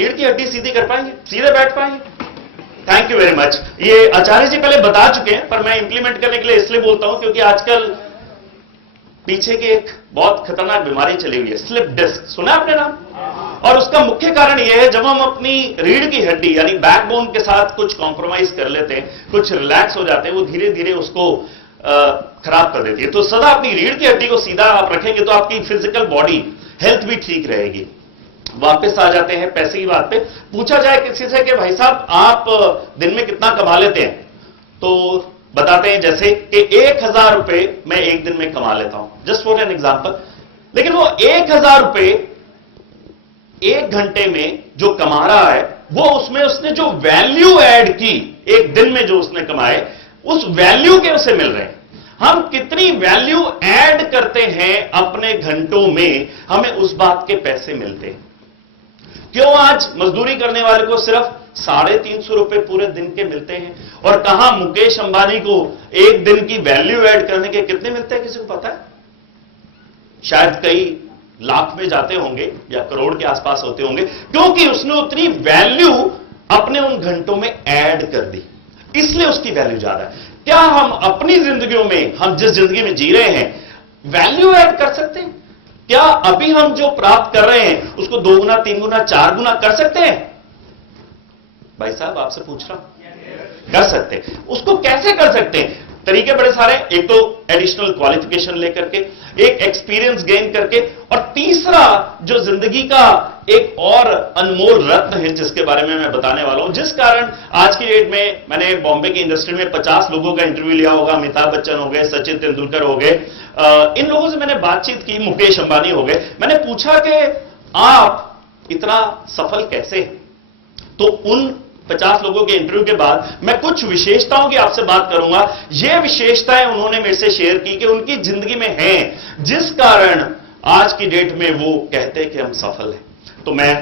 रीढ़ की हड्डी सीधी कर पाएंगे, सीधे बैठ पाएंगे? Thank you very much. ये आचार्य जी पहले बता चुके हैं, पर मैं इंप्लीमेंट करने के लिए इसलिए बोलता हूं क्योंकि आजकल पीछे की एक बहुत खतरनाक बीमारी चली हुई है, स्लिप डिस्क। सुना आपने नाम? और उसका मुख्य कारण यह है, जब हम अपनी रीढ़ की हड्डी यानी बैकबोन के साथ कुछ कॉम्प्रोमाइज कर लेते हैं, कुछ रिलैक्स हो जाते हैं, वो धीरे धीरे उसको खराब कर देती है। तो सदा अपनी रीढ़ की हड्डी को सीधा आप रखेंगे तो आपकी फिजिकल बॉडी हेल्थ भी ठीक रहेगी। वापस आ जाते हैं पैसे की बात पे। पूछा जाए किसी से कि भाई साहब आप दिन में कितना कमा लेते हैं, तो बताते हैं जैसे कि 1000 रुपए मैं एक दिन में कमा लेता हूं, जस्ट फॉर एन एग्जांपल। लेकिन वो 1000 रुपए एक घंटे में जो कमा रहा है, वो उसमें उसने जो वैल्यू ऐड की एक दिन में जो उसने कमाए, उस वैल्यू के उसे मिल रहे हैं। हम कितनी वैल्यू ऐड करते हैं अपने घंटों में, हमें उस बात के पैसे मिलते हैं। क्यों आज मजदूरी करने वाले को सिर्फ 350 रुपए पूरे दिन के मिलते हैं, और कहां मुकेश अंबानी को एक दिन की वैल्यू ऐड करने के कितने मिलते हैं, किसी को पता है? शायद कई लाख में जाते होंगे या करोड़ के आसपास होते होंगे, क्योंकि उसने उतनी वैल्यू अपने उन घंटों में ऐड कर दी, इसलिए उसकी वैल्यू ज्यादा है। क्या हम अपनी जिंदगियों में, हम जिस जिंदगी में जी रहे हैं, वैल्यू ऐड कर सकते हैं? क्या अभी हम जो प्राप्त कर रहे हैं उसको 2 गुना, 3 गुना, 4 गुना कर सकते हैं? भाई साहब आपसे पूछ रहा हूं, कर सकते हैं। उसको कैसे कर सकते हैं? तरीके बड़े सारे। एक तो एडिशनल क्वालिफिकेशन लेकर के, एक एक्सपीरियंस गेन करके, और तीसरा जो जिंदगी का एक और अनमोल रत्न है जिसके बारे में मैं बताने वाला हूं, जिस कारण आज की डेट में मैंने बॉम्बे की इंडस्ट्री में 50 लोगों का इंटरव्यू लिया होगा। अमिताभ बच्चन हो गए, सचिन तेंदुलकर हो गए, इन लोगों से मैंने बातचीत की, मुकेश अंबानी हो गए। मैंने पूछा कि आप इतना सफल कैसे हैं? तो उन 50 लोगों के इंटरव्यू के बाद मैं कुछ विशेषताओं की आपसे बात करूंगा। ये विशेषताएं उन्होंने मेरे से शेयर की कि उनकी जिंदगी में हैं, जिस कारण आज की डेट में वो कहते हैं कि हम सफल हैं। तो मैं